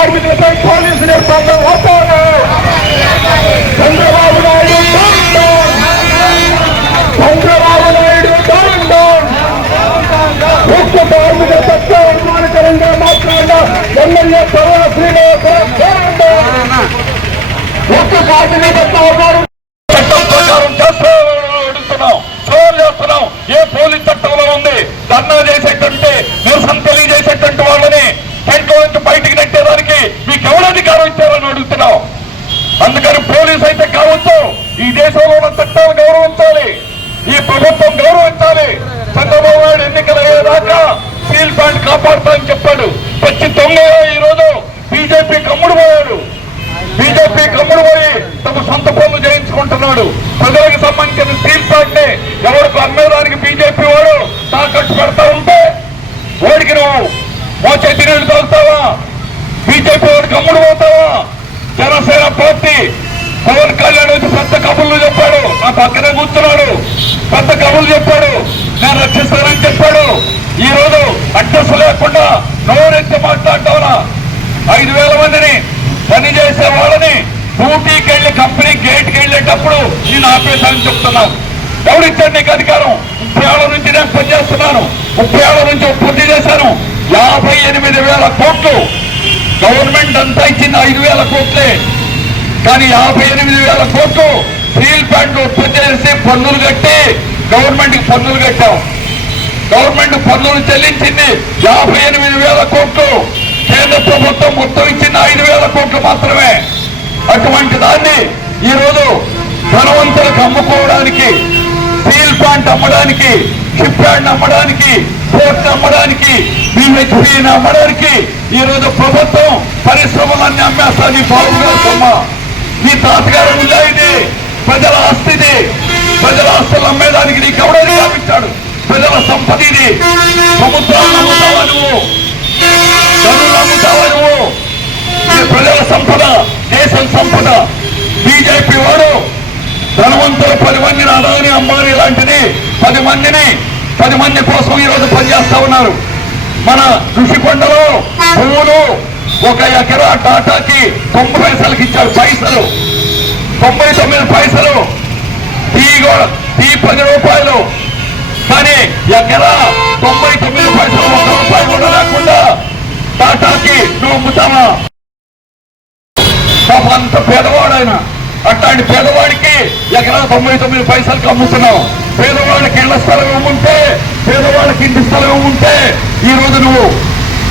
కార్మికులపై పోలీసు నిర్బంధం అవుతారు. చంద్రబాబు నాయుడు ముఖ్య కార్మిక చట్ట అవమానకరంగా మాట్లాడిన ఎమ్మెల్యే పర్వత శ్రీనివాసరావు ముఖ్య కార్మిక చట్టం ప్రకారం చేస్తున్నాం, చోరు చేస్తున్నాం. ఏ పోలీస్ చట్టంలో ఉంది? ధర్నా చేసేటంటే నిరసన తెలియజేసేటట్టు వాళ్ళని టెంట్లో నుంచి బయటికి నెట్టేదానికి మీకు ఎవరు అధికారం ఇచ్చారని అడుగుతున్నాం. అందుకని పోలీసు అయితే కావచ్చు, ఈ దేశంలో ఉన్న చట్టాలు గౌరవించాలి, ఈ ప్రభుత్వం గౌరవించాలి. చంద్రబాబు నాయుడు ఎన్నికలు అయ్యేదాకా స్టీల్ ప్లాంట్ కాపాడుతానని చెప్పాడు. పచ్చి దొంగగా ఈరోజు బీజేపీ కమ్ముడు పోయాడు. బీజేపీ కమ్ముడు పోయి తమ సొంత పనులు చేయించుకుంటున్నాడు. ప్రజలకు సంబంధించిన స్టీల్ ప్లాంట్ ని ఎవరికి అమ్మేదానికి బీజేపీ వాడు తాకట్టు పెడతా ఉంటే వాడికి నువ్వు మోచేతి నీళ్లు తాగుతావా? బీజేపీ వాడికి అమ్ముడు పోతావా? జనసేన పార్టీ పవన్ కళ్యాణ్ వచ్చి పెద్ద కబుర్లు చెప్పాడు, నా పక్కనే కూర్చున్నాడు, పెద్ద కబుర్లు చెప్పాడు, నేను రక్షిస్తానని చెప్పాడు. ఈ రోజు అడ్రస్ లేకుండా నోరెత్తి మాట్లాడటంలా 5,000 మందిని పనిచేసే వాళ్ళని డ్యూటీకి వెళ్ళి కంపెనీ గేట్కి వెళ్ళేటప్పుడు నేను ఆపేశానని చెప్తున్నాను. ఎవరిచ్చారు నీకు అధికారం? 30 ఏళ్ల నుంచి నేను పనిచేస్తున్నాను, 30 ఏళ్ల నుంచి పూర్తి చేశాను. 58,000 కోట్లు గవర్నమెంట్ అంతా ఇచ్చింది 5,000 కోట్లే. కానీ 58,000 కోట్లు స్టీల్ ప్లాంట్ ఉత్పత్తి చేసి పన్నులు కట్టి గవర్నమెంట్ కి పన్నులు కట్టాం. గవర్నమెంట్ పన్నులు చెల్లించింది 58,000 కోట్లు. కేంద్ర ప్రభుత్వం మొత్తం ఇచ్చింది 5,000 కోట్లు మాత్రమే. అటువంటి దాన్ని ఈరోజు ధనవంతులకు అమ్ముకోవడానికి, స్టీల్ ప్లాంట్ అమ్మడానికి, షిప్ యార్డ్ అమ్మడానికి, పోర్ట్ అమ్మడానికి, BHPని అమ్మడానికి ఈరోజు ప్రభుత్వం పరిశ్రమలన్నీ అమ్మేస్తుంది. బాబుగారు ఈ తాతగారు ఉందా? ఇది ప్రజల ఆస్తిది. ప్రజల ఆస్తులు అమ్మేదానికి నీకు ఎవడని కాపించాడు? ప్రజల సంపద ఇది. సముద్రాలను అమ్ముతావా నువ్వు? గనులు అమ్ముతావా నువ్వు? ఇది ప్రజల సంపద, దేశం సంపద. బీజేపీ వాడు ధనవంతులు 10 మందిని, అదాని అంబానీ లాంటిది 10 మంది కోసం ఈరోజు పనిచేస్తా ఉన్నారు. మన ఋషికొండలో భూములు 1 ఎకరా టాటాకి 90 పైసలకి ఇచ్చారు. 99 పైసలు. టీ 10 రూపాయలు. కానీ ఎకరా 99 పైసలు 1 రూపాయి కూడా లేకుండా టాటాకి నువ్వు అమ్ముతావా? అంత పేదవాడు ఆయన. అట్లాంటి పేదవాడికి ఎకరా 99 పైసలకి అమ్ముతున్నావు. పేదవాడికి ఇళ్ల స్థలం ఉంటే, పేదవాళ్ళకి ఇంటి స్థలం ఉంటే ఈ రోజు నువ్వు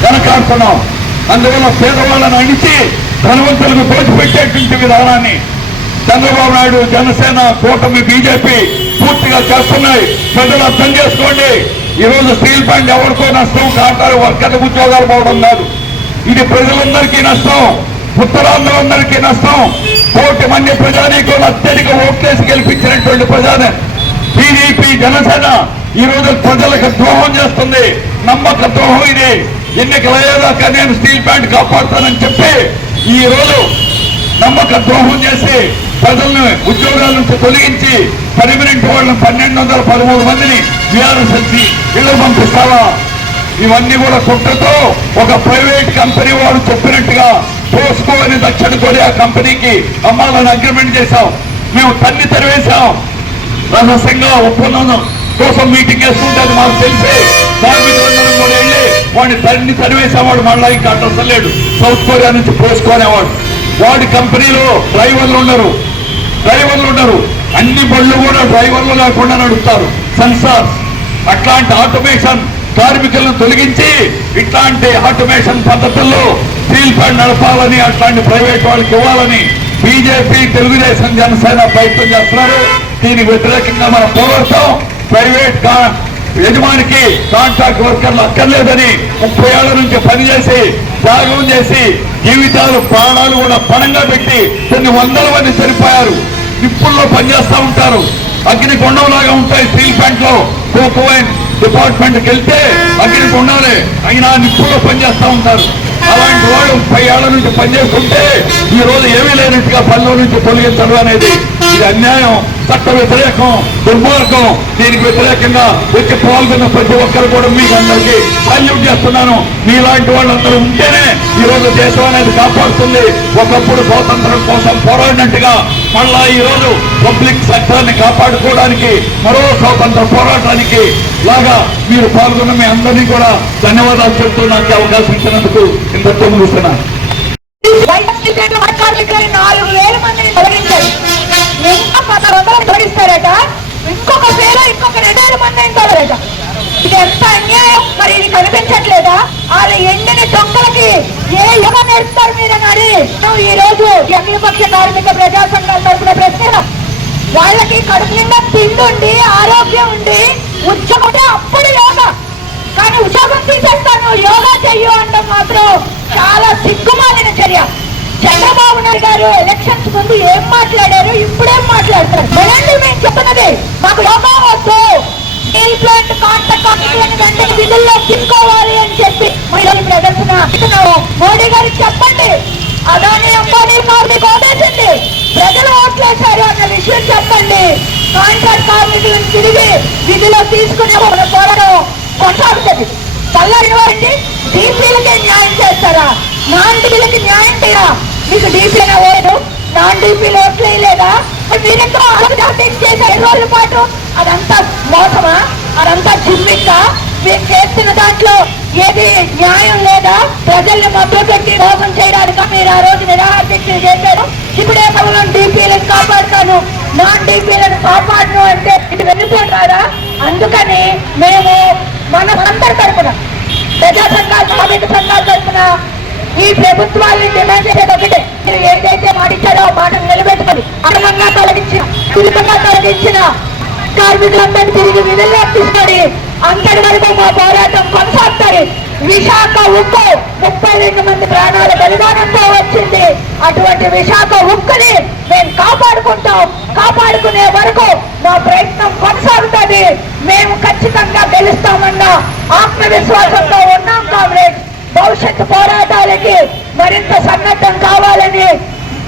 వెనకాడుతున్నావు. అందువల్ల పేదవాళ్ళని అణిచి ధనవంతులకు దోచిపెట్టేటువంటి విధానాన్ని చంద్రబాబు నాయుడు, జనసేన, కూటమి, బీజేపీ పూర్తిగా చేస్తున్నాయి. ప్రజలు అర్థం చేసుకోండి. ఈ రోజు స్టీల్ ప్లాంట్ ఎవరికో నష్టం, కాంట్రాక్ట్ వర్కర్లకు ఉద్యోగాలు పోవడం కాదు. ఇది ప్రజలందరికీ నష్టం, ఉత్తరాంధ్రులందరికీ నష్టం. 1 కోటి మంది ప్రజానీకులు అత్యధిక ఓట్లేసి గెలిపించినటువంటి టీడీపీ, జనసేన ఈ రోజు ప్రజలకు ద్రోహం చేస్తుంది. నమ్మక ద్రోహం ఇది. ఎన్నికలు అయ్యేదాకా నేను స్టీల్ ప్లాంట్ కాపాడుతానని చెప్పి ఈ రోజు నమ్మక ద్రోహం చేసి ప్రజలను ఉద్యోగాల నుంచి తొలగించి పర్మనెంట్ వాళ్ళని 1,213 మందిని వీఆర్ఎస్ఎల్సి ఇళ్లకు పంపిస్తావా? ఇవన్నీ కూడా కుట్రతో ఒక ప్రైవేట్ కంపెనీ వాడు చెప్పినట్టుగా పోస్కో అని దక్షిణ కొరియా కంపెనీకి అమ్మాలని అగ్రిమెంట్ చేశాం. మేము తన్ని తెరవేశాం. రహస్యంగా ఒప్పందం కోసం మీటింగ్ వేసుకుంటే అది మాకు తెలిసి కార్మికులందరం కూడా వెళ్ళి వాడిని తన్ని తరివేసేవాడు. మళ్ళా ఇంకా అడ్రస్ లేడు. సౌత్ కొరియా నుంచి పోసుకునేవాడు. వాడి కంపెనీలో డ్రైవర్లు ఉండరు. అన్ని బళ్ళు కూడా డ్రైవర్లు లేకుండా నడుపుతారు. సెన్సార్స్ అట్లాంటి ఆటోమేషన్ కార్మికులను తొలగించి ఇట్లాంటి ఆటోమేషన్ పద్ధతుల్లో స్టీల్ ప్లాంట్ నడపాలని, అట్లాంటి ప్రైవేట్ వాళ్ళకి ఇవ్వాలని బీజేపీ, తెలుగుదేశం, జనసేన ప్రయత్నం చేస్తున్నారు. దీనికి వ్యతిరేకంగా మనం పోరాడతాం. ప్రైవేట్ యజమానికి కాంట్రాక్ట్ వర్కర్లు అక్కర్లేదని 30 ఏళ్ల నుంచి పనిచేసి త్యాగం చేసి జీవితాలు, ప్రాణాలు కూడా పణంగా పెట్టి కొన్ని 100 మంది చనిపోయారు. నిప్పుల్లో పనిచేస్తూ ఉంటారు. అగ్నికొండంలాగా ఉంటాయి స్టీల్ ప్లాంట్ లో. కోకోవైన్ డిపార్ట్మెంట్కి వెళ్తే అగ్నికొండాలే అయినా నిప్పుల్లో పనిచేస్తూ ఉంటారు. అలాంటి వాళ్ళు 30 ఏళ్ల నుంచి పనిచేస్తుంటే ఈ రోజు ఏమీ లేనట్టుగా పనిలో నుంచి తొలగించడం అనేది ఇది అన్యాయం, చట్ట వ్యతిరేకం, దుర్మార్గం. దీనికి వ్యతిరేకంగా వచ్చి పాల్గొన్న ప్రతి ఒక్కరు కూడా మీకు అందరికీ సాల్యూట్ చేస్తున్నాను. మీలాంటి వాళ్ళందరూ ఉంటేనే ఈ రోజు దేశం అనేది కాపాడుతుంది. ఒకప్పుడు స్వాతంత్రం కోసం పోరాడినట్టుగా మళ్ళా ఈ రోజు పబ్లిక్ సెక్టార్ని కాపాడుకోవడానికి మరో స్వాతంత్ర పోరాటానికి లాగా మీరు పాల్గొన్న మీ అందరినీ కూడా ధన్యవాదాలు చెప్తూ నాకు అవకాశం ఇచ్చినందుకు ఇంతతో ముగిస్తున్నాను. 4,000 మందిని తొలగించారు. ఇంకా 1,100 తొలగిస్తారట. ఇంకొక 2,000 మందిని తొలగట. ఇది ఎంత అన్యాయం. మరి ఇది కనిపించట్లేదా? వాళ్ళ ఎండిన దొంగలకి ఏ యుగ నేర్పుతారు మీరని ఈ రోజు అఖిలపక్ష కార్మిక ప్రజా సంఘాల తరఫున ప్రశ్న. వాళ్ళకి కడుపు నిండా తిండి ఉండి ఆరోగ్యం ఉండి ఉద్యోగం అప్పుడు యోగా, కానీ ఉద్యోగం తీసేస్తాను యోగా చెయ్యు అంటే మాత్రం చాలా సిగ్గుమాలిన చర్య. చంద్రబాబు నాయుడు గారు ఎలక్షన్స్ ముందు ఏం మాట్లాడారు, ఇప్పుడేం మాట్లాడతారు? వినండి, మేము చెప్తున్నది. మాకు యోగా వద్దు, స్టీల్ ప్లాంట్ కాంట్రాక్టులను వెంటనే విధుల్లో తీసుకోవాలి అని చెప్పి మహిళలు ప్రదర్శన. మోడీ గారికి చెప్పండి, అదాని అంబానీ కార్మికు ఓటేసింది, ప్రజలు ఓట్లేశారు అన్న విషయం చెప్పండి. కాంట్రాక్ట్ కార్మికులను తిరిగి విధిలో తీసుకునే పోరాటం కొనసాగుతుంది. చల్లని వారికి డీపీలకే న్యాయం చేస్తారా? నాన్ డీపీలకి న్యాయం చేయరా? మీకు డీపీన ఓటు, నాన్ డీపీలు ఓట్లు లేదా? మీరెంతో చేసే 2 రోజుల పాటు అదంతా మోసమా? అదంతా జిమ్మిక్కా? మీరు చేస్తున్న దాంట్లో ఏది న్యాయం లేదా? ప్రజల్ని మద్దతు పెట్టి మోసం చేయడానికి మీరు ఆ రోజు నిరాహార దీక్షలు చేశారు. ఇప్పుడే మనం డీపీలను కాపాడుతాను, నాన్ డీపీలను కాపాడను అంటే ఇది వెళ్ళిపోతారా? అందుకని మేము మన అందరి తరఫున, ప్రజా సంఘాలు, కార్మిక సంఘాల తరఫున ఈ ప్రభుత్వాన్ని డిమాండ్ చేసేది ఒకటే. మీరు ఏదైతే మాటిచ్చారో మాటను నిలబెట్టుకొని అక్రమంగా తొలగించిన కార్మికులందరినీ తిరిగి విధుల్లో తీసుకొని అంతటి వరకు మా పోరాటం కొనసాగుతారు. విశాఖ ఉక్కు 32 మంది ప్రాణాల బలిదానంతో వచ్చింది. అటువంటి విశాఖ ఉక్కుని మేము కాపాడుకుంటాం. కాపాడుకునే వరకు మా ప్రయత్నం కొనసాగుతుంది. మేము ఖచ్చితంగా గెలుస్తామన్న ఆత్మవిశ్వాసంతో ఉన్నాం కామ్రేడ్స్. భవిష్యత్తు పోరాటాలకి మరింత సన్నద్ధం కావాలని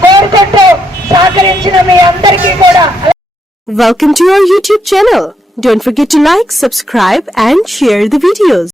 కోరుకుంటూ సహకరించిన మీ అందరికీ కూడా. Welcome to our YouTube channel. Don't forget to like, subscribe and share the videos.